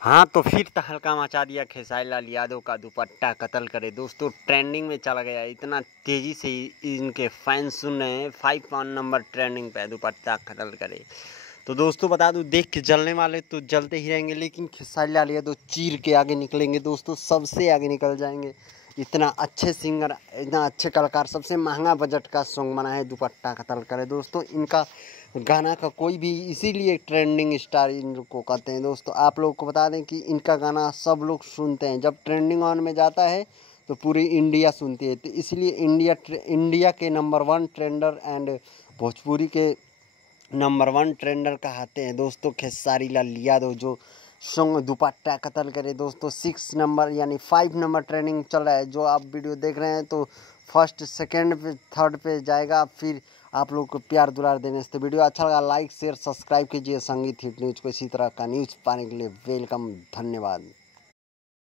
हाँ तो फिर तहलका मचा दिया खेसारी लाल यादव का दुपट्टा कत्ल करे। दोस्तों ट्रेंडिंग में चला गया, इतना तेज़ी से इनके फैंस सुन रहे हैं। 5 नंबर ट्रेंडिंग पे दुपट्टा कत्ल करे। तो दोस्तों बता दूं, देख के जलने वाले तो जलते ही रहेंगे, लेकिन खेसारी लाल यादव चीर के आगे निकलेंगे दोस्तों, सबसे आगे निकल जाएंगे। इतना अच्छे सिंगर, इतना अच्छे कलाकार, सबसे महंगा बजट का सॉन्ग बना है दुपट्टा कत्ल करे। दोस्तों इनका गाना का कोई भी, इसीलिए ट्रेंडिंग स्टार इनको कहते हैं। दोस्तों आप लोगों को बता दें कि इनका गाना सब लोग सुनते हैं, जब ट्रेंडिंग ऑन में जाता है तो पूरी इंडिया सुनती है। तो इसलिए इंडिया के नंबर 1 ट्रेंडर एंड भोजपुरी के नंबर 1 ट्रेंडर कहते हैं दोस्तों खेसारी लाल यादव, जो सॉन्ग दुपट्टा कत्ल करे। दोस्तों 6 नंबर यानी 5 नंबर ट्रेंडिंग चल रहा है। जो आप वीडियो देख रहे हैं तो फर्स्ट, सेकंड पे, थर्ड पे जाएगा। फिर आप लोग को प्यार दुलार देने से। तो वीडियो अच्छा लगा लाइक शेयर सब्सक्राइब कीजिए। संगीत हिट न्यूज़ को इसी तरह का न्यूज़ पाने के लिए वेलकम, धन्यवाद।